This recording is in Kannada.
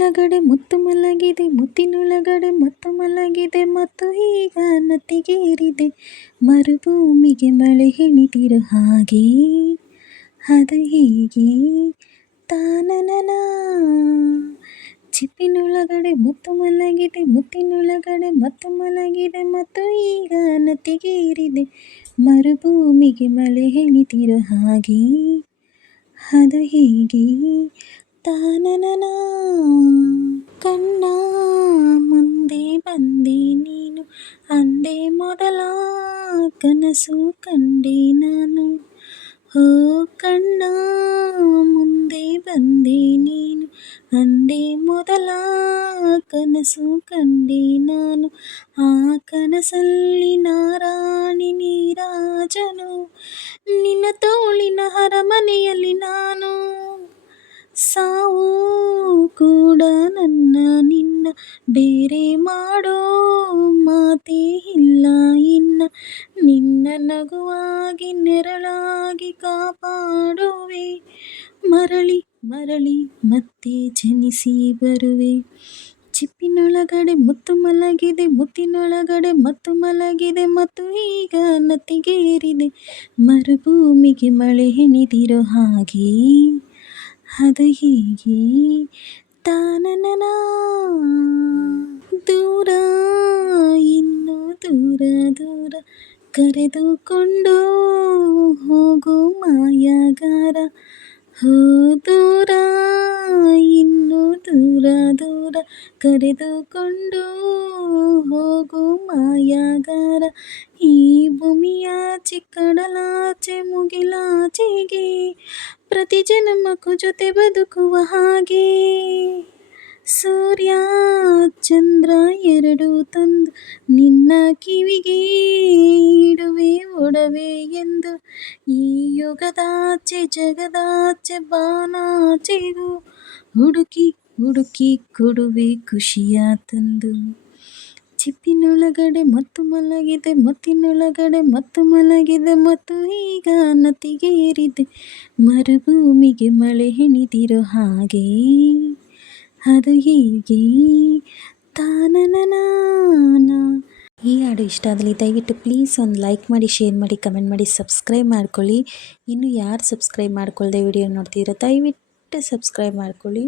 ಚಿಪ್ಪಿನೊಳಗಡೆ ಮುತ್ತು ಮಲಗಿದೆ, ಮುತ್ತಿನೊಳಗಡೆ ಮತ್ತು ಮಲಗಿದೆ, ಮತ್ತು ಈಗ ನತ್ತಿಗೇರಿದೆ. ಮರುಭೂಮಿಗೆ ಮಳೆ ಹೆಣಿದಿರೋ ಹಾಗೆ, ಅದು ಹೀಗೆ ತಾನನನ. ಚಿಪ್ಪಿನೊಳಗಡೆ ಮುತ್ತು ಮಲಗಿದೆ, ಮುತ್ತಿನೊಳಗಡೆ ಮತ್ತು ಮಲಗಿದೆ, ಮತ್ತು ಈಗ ನತ್ತಿಗೇರಿದೆ. ಮರುಭೂಮಿಗೆ ಮಳೆ ಹೆಣಿದಿರೋ ಹಾಗೆ, ಅದು ಹೀಗೆ ತಾನನನ. ಕಣ್ಣ ಮುಂದೆ ಬಂದೆ ನೀನು, ಅಂದೇ ಮೊದಲ ಕನಸು ಕಂಡೆ ನಾನು. ಓ ಕಣ್ಣ ಮುಂದೆ ಬಂದೆ ನೀನು, ಅಂದೇ ಮೊದಲ ಕನಸು ಕಂಡೆ ನಾನು. ಆ ಕನಸಲ್ಲಿ ನಾರಾಣಿ ನೀರಾಜನು, ನಿನ್ನ ತೋಳಿನ ಅರಮನೆಯಲ್ಲಿ ನಾನು. ಸಾವು ಕೂಡ ನನ್ನ ನಿನ್ನ ಬೇರೆ ಮಾಡೋ ಮಾತೇ ಇಲ್ಲ ಇನ್ನ. ನಿನ್ನ ನಗುವಾಗಿ ನೆರಳಾಗಿ ಕಾಪಾಡುವೆ, ಮರಳಿ ಮರಳಿ ಮತ್ತೆ ಜನಿಸಿ ಬರುವೆ. ಚಿಪ್ಪಿನೊಳಗಡೆ ಮುತ್ತು ಮಲಗಿದೆ, ಮುತ್ತಿನೊಳಗಡೆ ಮತ್ತು ಮಲಗಿದೆ, ಮತ್ತು ಈಗ ನತ್ತಿಗೇರಿದೆ. ಮರುಭೂಮಿಗೆ ಮಳೆ ಹೆಣಿದಿರೋ ಹಾಗೆ, ಅದು ಹೀಗೆ ತಾನನನ. ದೂರ ಇನ್ನು ದೂರ ದೂರ ಕರೆದುಕೊಂಡು ಹೋಗೋ ಮಾಯಗಾರ. ಹೋ ದೂರ ಇನ್ನು ದೂರ ದೂರ ಕರೆದುಕೊಂಡು ಹೋಗೋ ಮಾಯಗಾರ. ಈ ಭೂಮಿಯಾಚೆ ಕಡಲಾಚೆ ಮುಗಿಲಾಚೆಗೆ, ಪ್ರತಿ ಜನ್ಮಕ್ಕೂ ಜೊತೆ ಬದುಕುವ ಹಾಗೆ. ಸೂರ್ಯ ಚಂದ್ರ ಎರಡು ತಂದು ನಿನ್ನ ಕಿವಿಗೆ ಇಡುವೆ ಒಡವೆ ಎಂದು. ಈ ಯುಗದಾಚೆ ಜಗದಾಚೆ ಬಾನಾಚೆಗೂ ಹುಡುಕಿ ಹುಡುಕಿ ಕೊಡುವೆ ಖುಷಿಯ ತಂದು. ಚಿಪ್ಪಿನೊಳಗಡೆ ಮತ್ತು ಮಲಗಿದೆ, ಮುತ್ತಿನೊಳಗಡೆ ಮತ್ತು ಮಲಗಿದೆ, ಮತ್ತು ಈಗ ನತ್ತಿಗೇರಿದೆ. ಮರುಭೂಮಿಗೆ ಮಳೆ ಹೆಣಿದಿರೋ ಹಾಗೆ, ಅದು ಹೀಗೆ ತಾನನನ. ಈ ಹಾಡು ಇಷ್ಟ ಆದಲ್ಲಿ ದಯವಿಟ್ಟು ಪ್ಲೀಸ್ ಒಂದು ಲೈಕ್ ಮಾಡಿ, ಶೇರ್ ಮಾಡಿ, ಕಮೆಂಟ್ ಮಾಡಿ, ಸಬ್ಸ್ಕ್ರೈಬ್ ಮಾಡ್ಕೊಳ್ಳಿ. ಇನ್ನು ಯಾರು ಸಬ್ಸ್ಕ್ರೈಬ್ ಮಾಡ್ಕೊಳ್ಳದೆ ವಿಡಿಯೋ ನೋಡ್ತೀರಾ ದಯವಿಟ್ಟು ಸಬ್ಸ್ಕ್ರೈಬ್ ಮಾಡ್ಕೊಳ್ಳಿ.